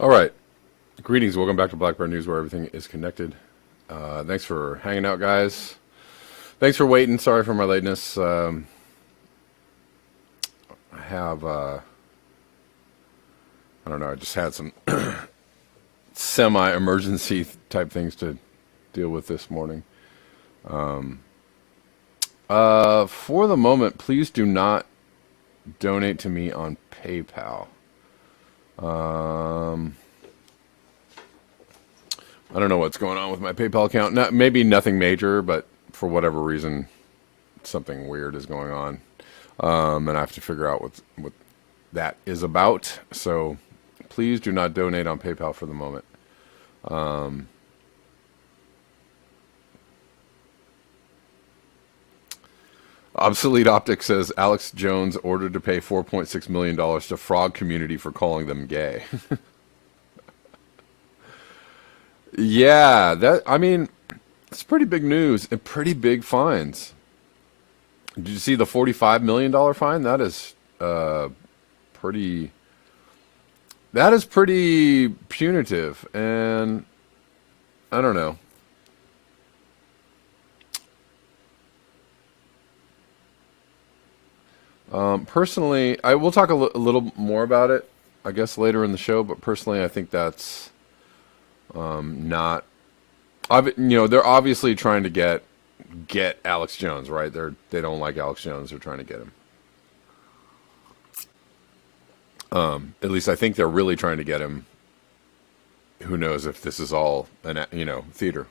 All right. Greetings. Welcome back to Black Bear News, where everything is connected. Thanks for hanging out, guys. Thanks for waiting. Sorry for my lateness. I have, I don't know, I just had some semi-emergency type things to deal with this morning. For the moment, please do not donate to me on PayPal. I don't know what's going on with my PayPal account. Maybe nothing major, but for whatever reason, something weird is going on. And I have to figure out what that is about. So please do not donate on PayPal for the moment. Obsolete Optic says Alex Jones ordered to pay $4.6 million to frog community for calling them gay. Yeah, I mean, it's pretty big news and pretty big fines. Did you see the $45 million fine? Pretty that is pretty punitive, and I don't know. Personally, I will talk a little more about it, I guess, later in the show. But personally, I think that's not. They're obviously trying to get Alex Jones, right? They don't like Alex Jones. They're trying to get him. At least I think they're really trying to get him. Who knows if this is all an theater,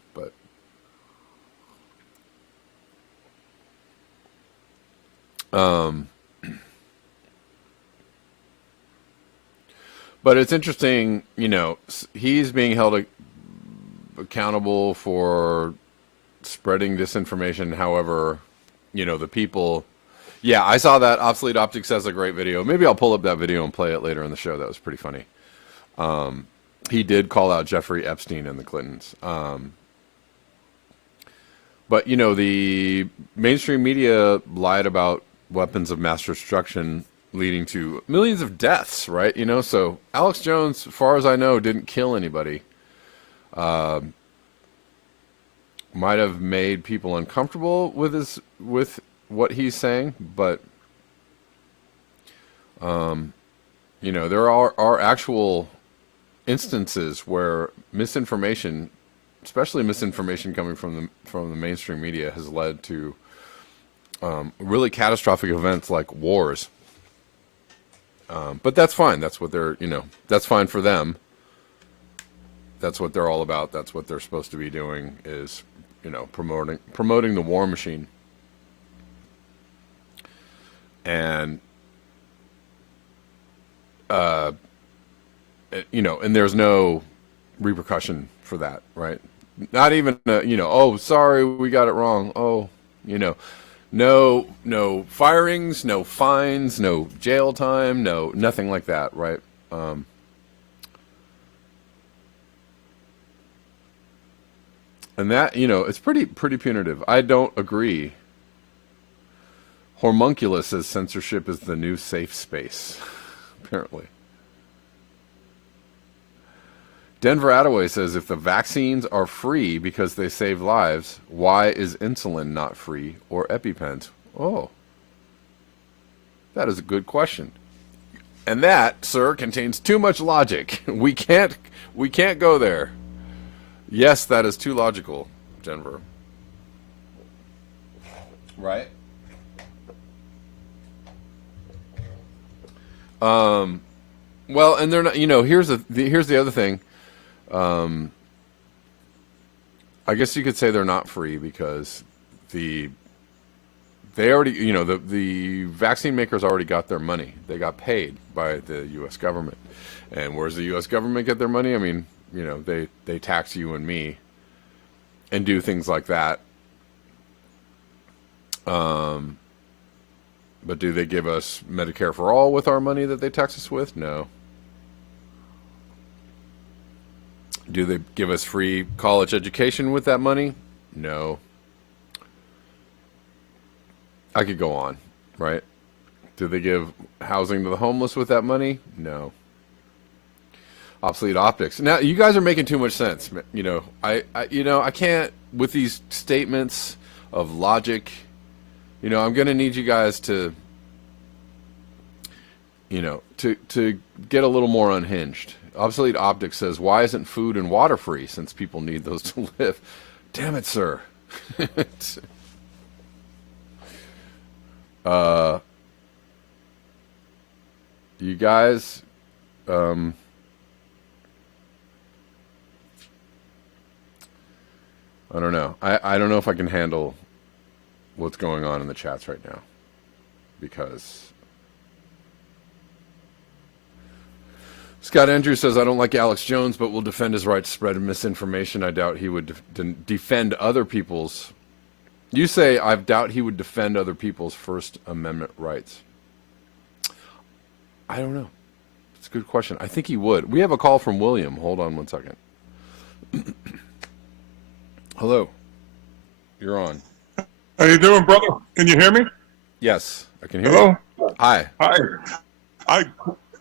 um, but it's interesting. He's being held accountable for spreading disinformation. However, the people. Yeah, I saw that. Obsolete Optics has a great video. Maybe I'll pull up that video and play it later in the show. That was pretty funny. He did call out Jeffrey Epstein and the Clintons. But, the mainstream media lied about weapons of mass destruction leading to millions of deaths, right? So Alex Jones, as far as I know, didn't kill anybody. Might have made people uncomfortable with what he's saying, but there are actual instances where misinformation, especially misinformation coming from the mainstream media, has led to really catastrophic events like wars. But that's fine. That's what that's fine for them. That's what they're all about. That's what they're supposed to be doing is, promoting the war machine. And and there's no repercussion for that, right? Not even oh, sorry, we got it wrong. Oh, no firings, no fines, no jail time, no nothing like that, right? And that it's pretty punitive. I don't agree. Hormunculus says censorship is the new safe space, apparently. Denver Attaway says if the vaccines are free because they save lives, why is insulin not free or EpiPens? Oh, that is a good question. And that, sir, contains too much logic. We can't go there. Yes, that is too logical, Denver. Right? Well, and they're not. Here's the other thing. I guess you could say they're not free because the they already the vaccine makers already got their money. They got paid by the U.S. government. And where does the U.S. government get their money? I mean, they tax you and me and do things like that. But do they give us Medicare for all with our money that they tax us with? No. Do they give us free college education with that money? No. I could go on, right? Do they give housing to the homeless with that money? No. Obsolete optics. Now you guys are making too much sense. I can't with these statements of logic. I'm going to need you guys to, to get a little more unhinged. Obsolete optics says, "Why isn't food and water free since people need those to live?" Damn it, sir. You guys. I don't know. I don't know if I can handle what's going on in the chats right now, because Scott Andrews says, "I don't like Alex Jones, but will defend his right to spread misinformation. I doubt he would defend other people's." You say, "I doubt he would defend other people's First Amendment rights." I don't know. It's a good question. I think he would. We have a call from William. Hold on one second. Hello. You're on. How you doing, brother? Can you hear me? Yes, I can hear Hello? you. Hi. Hi.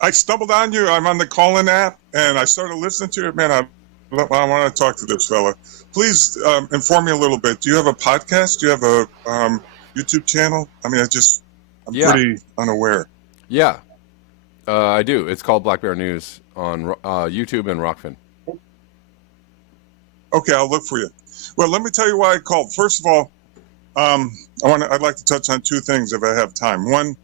I stumbled on you. I'm on the call-in app, and I started listening to it. Man, I want to talk to this fella. Please inform me a little bit. Do you have a podcast? Do you have a YouTube channel? I mean, I'm pretty unaware. Yeah, I do. It's called Black Bear News on YouTube and Rockfin. Okay, I'll look for you. Well, let me tell you why I called. First of all, I'd like to touch on two things if I have time. One,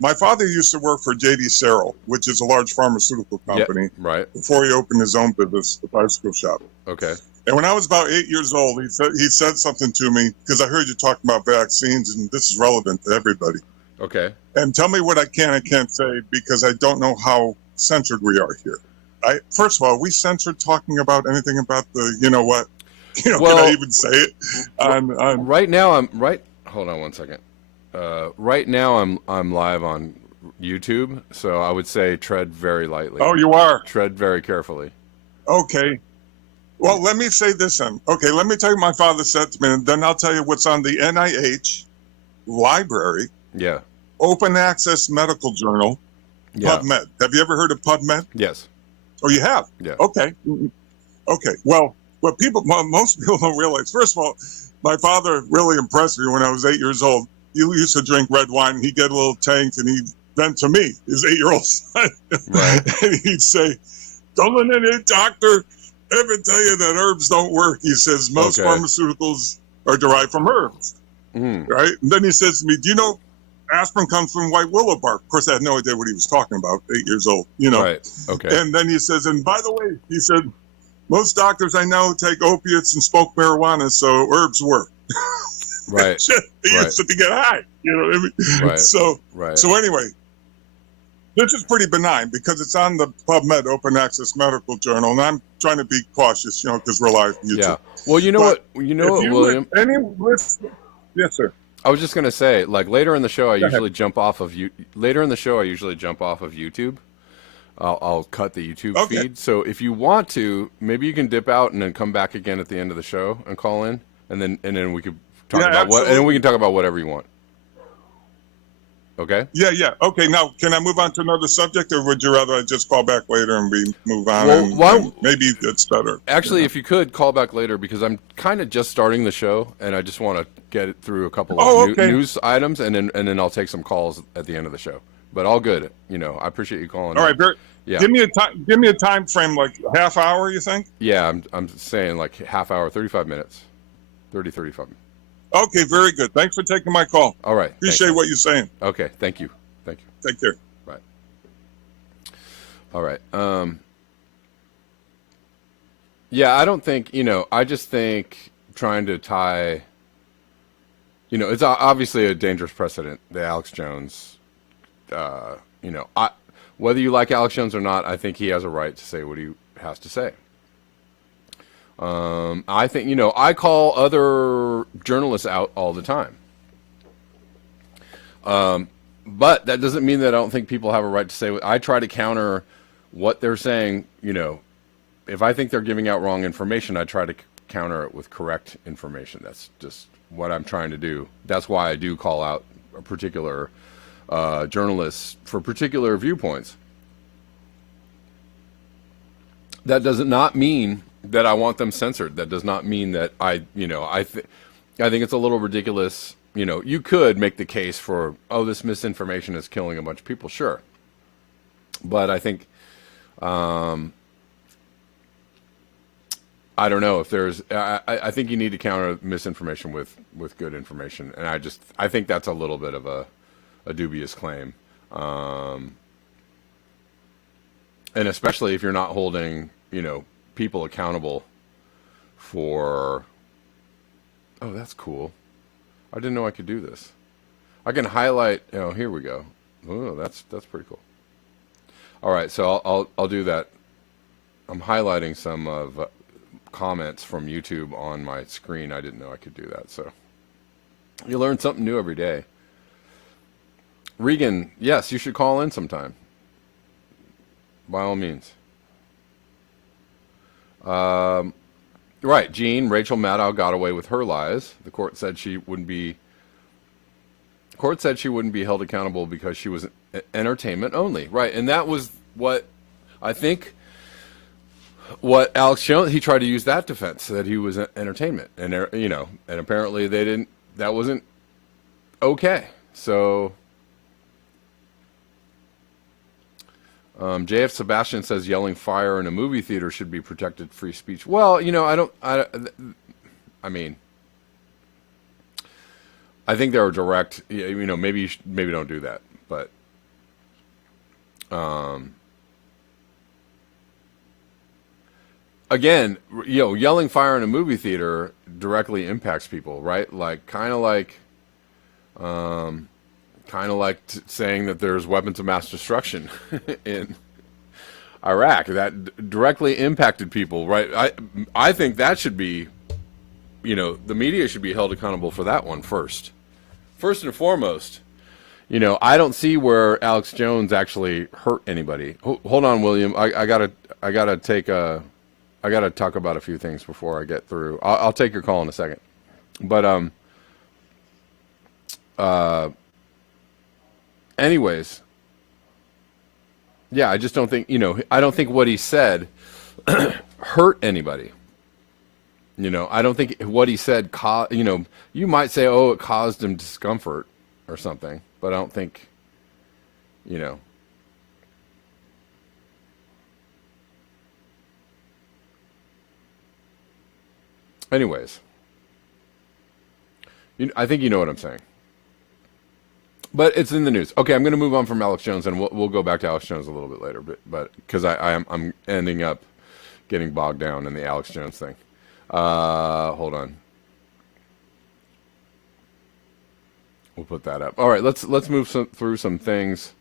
my father used to work for J.D. Searle, which is a large pharmaceutical company. Yep, right. Before he opened his own business, the bicycle shop. Okay. And when I was about 8 years old, he said something to me, because I heard you talking about vaccines, and this is relevant to everybody. Okay. And tell me what I can and can't say, because I don't know how censored we are here. First of all, are we censored talking about anything about the, you know what? Well, can I even say it? Right now, hold on one second. Right now, I'm live on YouTube, so I would say tread very lightly. Oh, you are? Tread very carefully. Okay. Well, let me say this then. Okay, let me tell you what my father said to me, and then I'll tell you what's on the NIH library. Yeah. Open Access Medical Journal, Yeah. PubMed. Have you ever heard of PubMed? Yes. Oh, you have? Yeah. Okay. Okay. Well, most people don't realize, first of all, my father really impressed me when I was 8 years old. He used to drink red wine. He'd get a little tanked, and he'd vent to me, his 8-year-old son. Right. And he'd say, "Don't let any doctor ever tell you that herbs don't work." He says, "Most pharmaceuticals are derived from herbs." Right? And then he says to me, "Do you know aspirin comes from white willow bark?" Of course, I had no idea what he was talking about, 8 years old, Right. Okay. And then he says, "And by the way," he said, "most doctors I know take opiates and smoke marijuana, so herbs work." Right. He used to get high. You know what I mean? Right. So anyway, this is pretty benign because it's on the PubMed Open Access Medical Journal, and I'm trying to be cautious, because we're live on YouTube. Yeah. Well, you know what, William? Yes, sir. I was just gonna say, like later in the show, I usually jump off of YouTube. I'll cut the YouTube feed. So if you want to, maybe you can dip out and then come back again at the end of the show and call in, and then we could talk about and then we can talk about whatever you want. Okay? Yeah. Okay, now, can I move on to another subject, or would you rather I just call back later and we move on? Well, and maybe it's better. Actually, if you could, call back later, because I'm kind of just starting the show, and I just want to get it through a couple of news items, and then I'll take some calls at the end of the show. But all good. I appreciate you calling. All right, yeah. Give me a time frame, like half hour, you think? Yeah, I'm saying like half hour, 35 minutes. 35 minutes. Okay, very good. Thanks for taking my call. All right. Appreciate what you're saying. Okay, thank you. Take care. Bye. All right. Yeah, I don't think, I just think trying to tie, it's obviously a dangerous precedent, the Alex Jones, whether you like Alex Jones or not, I think he has a right to say what he has to say. I think, I call other journalists out all the time. But that doesn't mean that I don't think people have a right to say what I try to counter what they're saying. If I think they're giving out wrong information, I try to counter it with correct information. That's just what I'm trying to do. That's why I do call out a particular journalists for particular viewpoints. That does not mean that I want them censored. That does not mean that I think it's a little ridiculous. You could make the case for, oh, this misinformation is killing a bunch of people, sure. But I think, I don't know if there's, I think you need to counter misinformation with good information. And I think that's a little bit of a dubious claim. And especially if you're not holding, people accountable for, oh, that's cool. I didn't know I could do this. I can highlight, here we go. Oh, that's pretty cool. All right, so I'll do that. I'm highlighting some of comments from YouTube on my screen. I didn't know I could do that. So you learn something new every day. Regan, yes, you should call in sometime. By all means. Right, Jean, Rachel Maddow got away with her lies. The court said she wouldn't be held accountable because she was entertainment only. Right, and that was what I think what Alex Jones, he tried to use that defense, that he was entertainment. And and apparently that wasn't okay. So JF Sebastian says yelling fire in a movie theater should be protected free speech. Well, I mean, I think there are direct, maybe don't do that, but, again, yelling fire in a movie theater directly impacts people, right? Like, kind of like saying that there's weapons of mass destruction in Iraq. That directly impacted people, right? I think that should be, the media should be held accountable for that one first. First and foremost, I don't see where Alex Jones actually hurt anybody. Hold on, William. I gotta talk about a few things before I get through. I'll take your call in a second, but anyways, yeah, I just don't think, I don't think what he said hurt anybody. I don't think what he said you might say, oh, it caused him discomfort or something, but I don't think, anyways, I think you know what I'm saying. But it's in the news. Okay, I'm going to move on from Alex Jones, and we'll go back to Alex Jones a little bit later. But because I'm ending up getting bogged down in the Alex Jones thing. Hold on. We'll put that up. All right, let's move through some things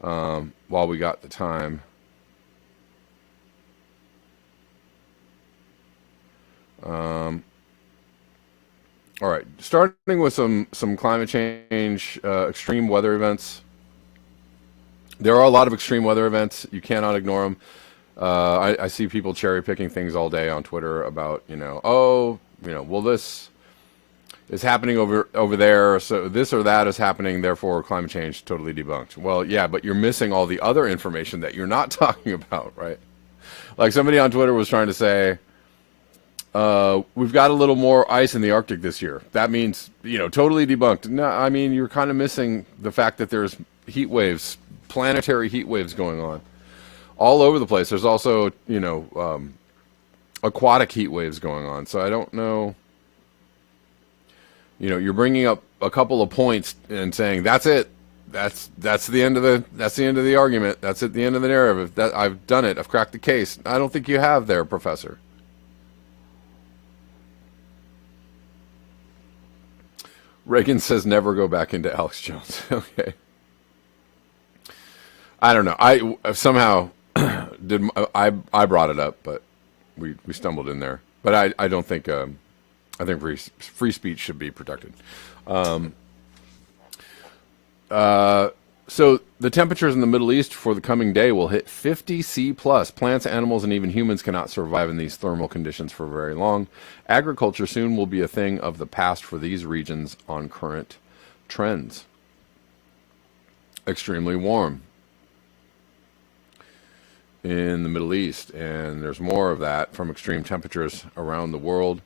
while we got the time. All right, starting with some climate change, extreme weather events. There are a lot of extreme weather events. You cannot ignore them. I see people cherry picking things all day on Twitter about, well, this is happening over there, so this or that is happening, therefore climate change totally debunked. Well, yeah, but you're missing all the other information that you're not talking about, right? Like somebody on Twitter was trying to say, we've got a little more ice in the Arctic this year. That means, totally debunked. No, I mean, you're kind of missing the fact that there's heat waves, planetary heat waves going on all over the place. There's also, aquatic heat waves going on. So I don't know, you're bringing up a couple of points and saying, that's it. That's the end of the argument. That's at the end of the narrative. That I've done it. I've cracked the case. I don't think you have there, Professor. Reagan says never go back into Alex Jones. Okay. I don't know. I somehow I brought it up, but we stumbled in there. But I don't think I think free speech should be protected. So the temperatures in the Middle East for the coming day will hit 50 C+. Plants, animals, and even humans cannot survive in these thermal conditions for very long. Agriculture soon will be a thing of the past for these regions on current trends. Extremely warm. in the Middle East, and there's more of that from extreme temperatures around the world.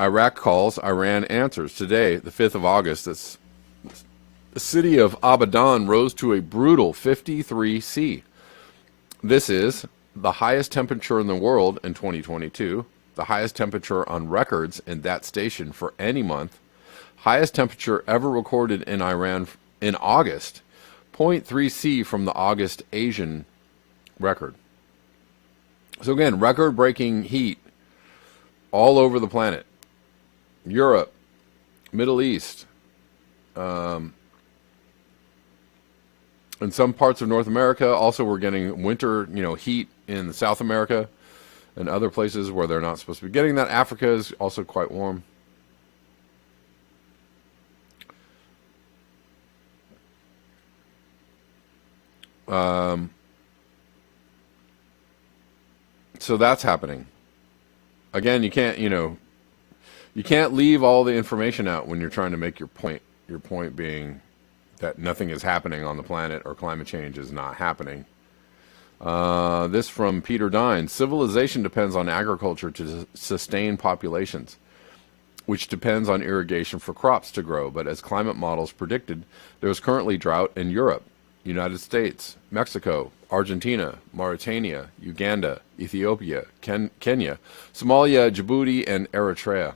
Iraq calls, Iran answers. Today, the 5th of August, the city of Abadan rose to a brutal 53 C. This is the highest temperature in the world in 2022, the highest temperature on records in that station for any month, highest temperature ever recorded in Iran in August, 0.3 C from the August Asian record. So again, record-breaking heat all over the planet. Europe, Middle East, in some parts of North America. Also, we're getting winter, heat in South America and other places where they're not supposed to be getting that. Africa is also quite warm. So that's happening. Again, you can't leave all the information out when you're trying to make your point. Your point being that nothing is happening on the planet, or climate change is not happening. This from Peter Dine. Civilization depends on agriculture to sustain populations, which depends on irrigation for crops to grow. But as climate models predicted, there is currently drought in Europe, United States, Mexico, Argentina, Mauritania, Uganda, Ethiopia, Kenya, Somalia, Djibouti, and Eritrea.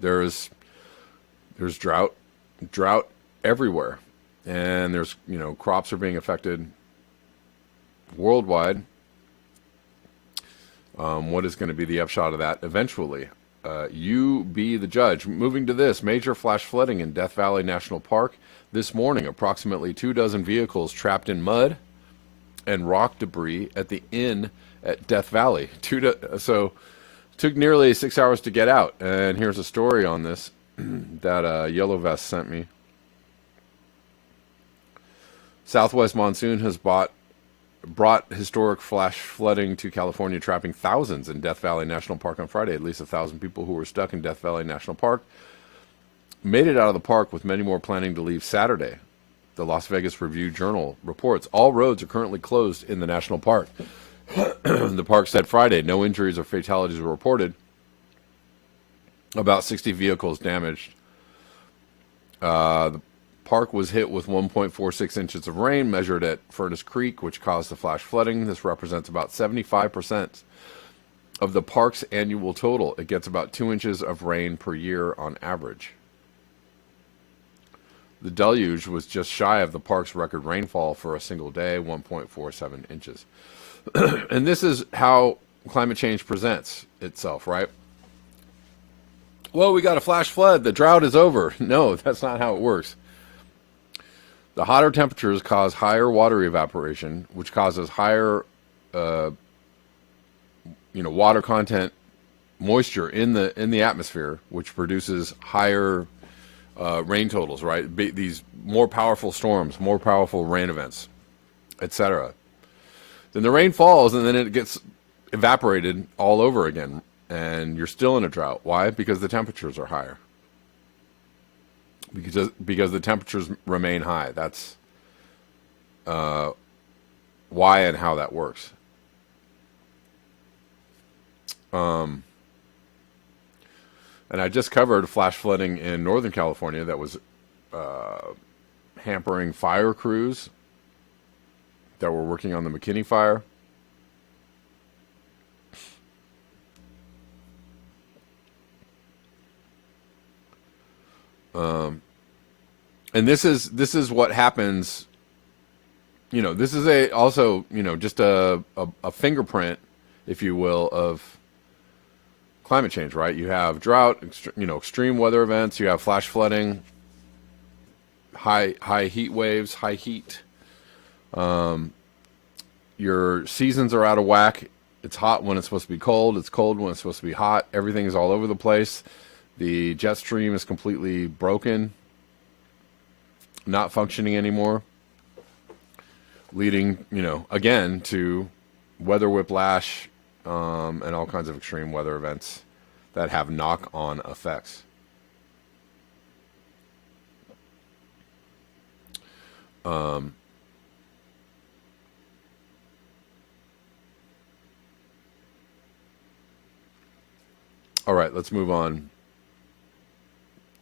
There's drought everywhere, and there's crops are being affected worldwide. What is going to be the upshot of that eventually? You be the judge. Moving to this, major flash flooding in Death Valley National Park this morning. Approximately 24 vehicles trapped in mud and rock debris at the inn at Death Valley. So took nearly 6 hours to get out. And here's a story on this that Yellow Vest sent me. Southwest monsoon has brought historic flash flooding to California, trapping thousands in Death Valley National Park on Friday. At least 1,000 people who were stuck in Death Valley National Park made it out of the park, with many more planning to leave Saturday. The Las Vegas Review-Journal reports all roads are currently closed in the national park. The park said Friday no injuries or fatalities were reported. About 60 vehicles damaged. The park was hit with 1.46 inches of rain measured at Furnace Creek, which caused the flash flooding. This represents about 75% of the park's annual total. It gets about 2 inches of rain per year on average. The deluge was just shy of the park's record rainfall for a single day, 1.47 inches. And this is how climate change presents itself, right? Well, we got a flash flood. The drought is over. No, that's not how it works. The hotter temperatures cause higher water evaporation, which causes higher, water content, moisture in the atmosphere, which produces higher rain totals. Right? These more powerful storms, more powerful rain events, etc. Then the rain falls, and then it gets evaporated all over again, and you're still in a drought. Why? Because the temperatures are higher. Because the temperatures remain high. That's why and how that works. And I just covered flash flooding in Northern California that was hampering fire crews that were working on the McKinney fire. And this is what happens. This is also just a fingerprint, if you will, of climate change, right? You have drought, extreme weather events. You have flash flooding, high heat waves, high heat. Your seasons are out of whack. It's hot when it's supposed to be cold. It's cold when it's supposed to be hot. Everything is all over the place. The jet stream is completely broken, not functioning anymore, leading, again, to weather whiplash and all kinds of extreme weather events that have knock-on effects. All right, let's move on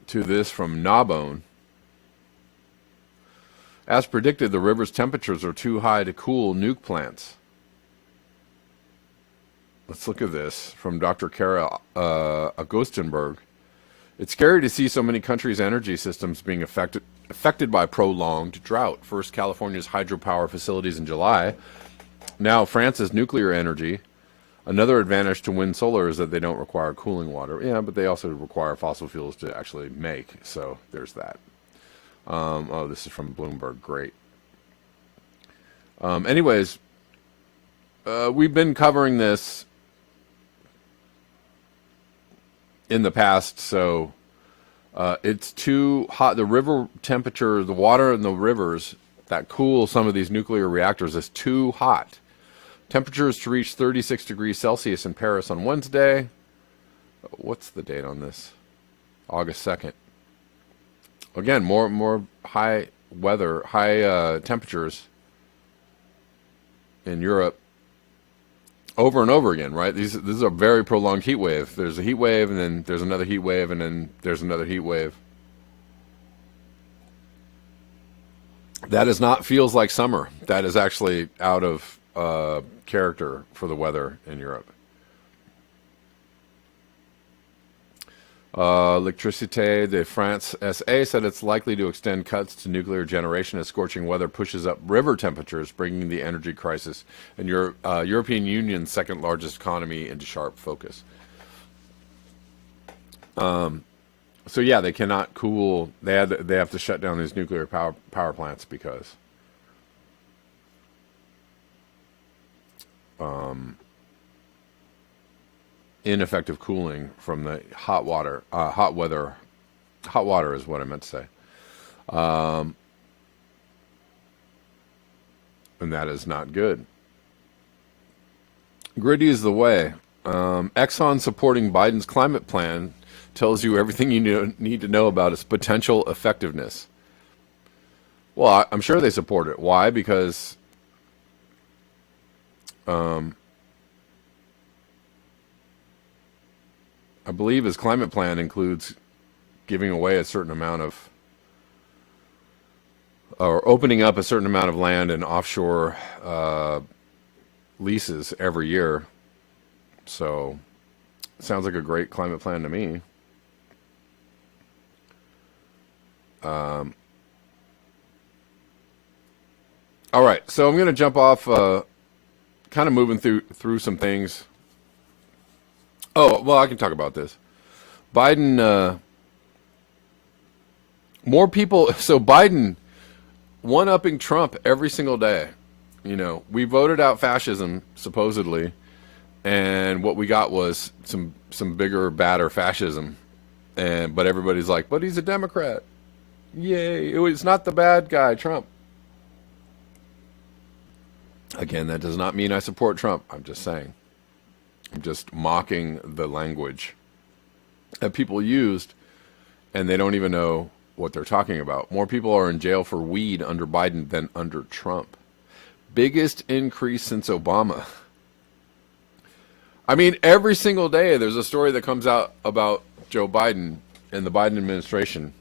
to this from Gnawbone. As predicted, the river's temperatures are too high to cool nuke plants. Let's look at this from Dr. Kara Augustenberg. It's scary to see so many countries' energy systems being affected by prolonged drought. First, California's hydropower facilities in July. Now, France's nuclear energy. Another advantage to wind solar is that they don't require cooling water. Yeah, but they also require fossil fuels to actually make. So there's that. Oh, this is from Bloomberg. Great. Anyways, we've been covering this in the past, so it's too hot. The river temperature, the water in the rivers that cool some of these nuclear reactors is too hot. Temperatures to reach 36 degrees Celsius in Paris on Wednesday. What's the date on this? August 2nd. Again, more high weather, high temperatures in Europe over and over again, right? This is a very prolonged heat wave. There's a heat wave, and then there's another heat wave, and then there's another heat wave. That is not feels like summer. That is actually out of character for the weather in Europe. L'électricité de France SA said it's likely to extend cuts to nuclear generation as scorching weather pushes up river temperatures, bringing the energy crisis and European Union's second largest economy into sharp focus. So yeah, they cannot cool. They have to shut down these nuclear power plants because ineffective cooling from the hot water. Hot water is what I meant to say. And that is not good. Gritty is the way. Exxon supporting Biden's climate plan tells you everything you need to know about its potential effectiveness. Well, I'm sure they support it. Why? Because I believe his climate plan includes giving away a certain amount of, or opening up a certain amount of land in offshore leases every year. So, sounds like a great climate plan to me. All right, so I'm going to jump off, kind of moving through some things. Oh, well, I can talk about this. Biden, more people, so Biden one-upping Trump every single day. You know, we voted out fascism, supposedly, and what we got was some bigger, badder fascism. But everybody's like, but he's a Democrat. Yay, it's not the bad guy, Trump. Again, that does not mean I support Trump. I'm just saying. I'm just mocking the language that people used, and they don't even know what they're talking about. More people are in jail for weed under Biden than under Trump. Biggest increase since Obama. I mean, every single day there's a story that comes out about Joe Biden and the Biden administration.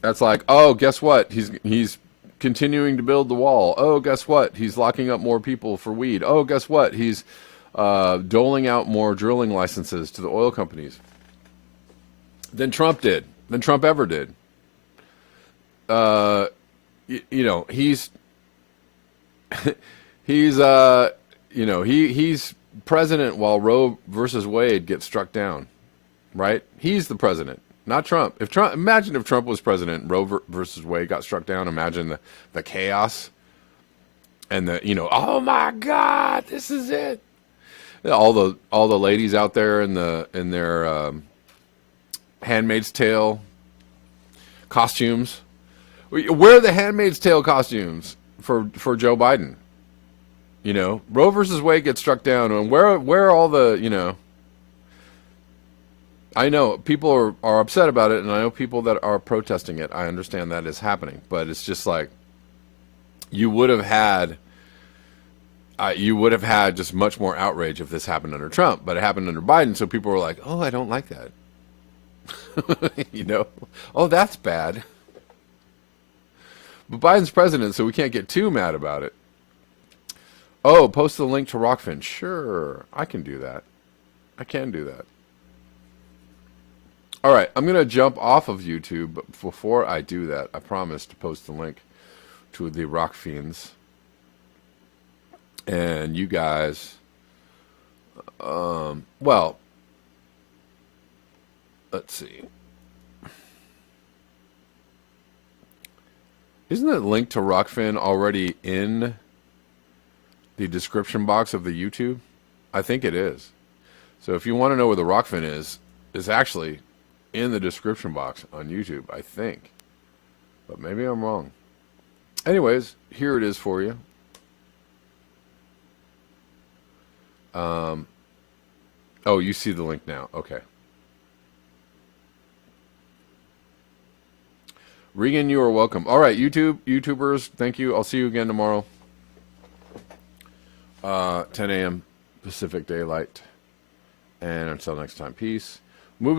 That's like, oh, guess what? He's continuing to build the wall. Oh, guess what? He's locking up more people for weed. Oh, guess what? He's doling out more drilling licenses to the oil companies than Trump did, than Trump ever did. You know, he's he's president while Roe versus Wade gets struck down, right? He's the president. Not Trump. Imagine if Trump was president, Roe versus Wade got struck down. Imagine the chaos and oh my God, this is it. All the ladies out there in their Handmaid's Tale costumes. Wear the Handmaid's Tale costumes for Joe Biden. You know, Roe versus Wade gets struck down, and where are all the I know people are upset about it, and I know people that are protesting it. I understand that is happening, but it's just like you would have had. You would have had just much more outrage if this happened under Trump, but it happened under Biden, so people were like, "Oh, I don't like that." You know, oh, that's bad. But Biden's president, so we can't get too mad about it. Oh, post the link to Rockfin. Sure, I can do that. I can do that. All right, I'm gonna jump off of YouTube, but before I do that, I promise to post the link to the Rock Fiends. And you guys, well, let's see. Isn't that link to Rockfin already in the description box of the YouTube? I think it is. So if you want to know where the Rockfin is, it's actually in the description box on YouTube, I think. But maybe I'm wrong. Anyways, here it is for you. Oh, you see the link now. Okay. Regan, you are welcome. All right, YouTubers, thank you. I'll see you again tomorrow. 10 a.m. Pacific Daylight. And until next time, peace. Moving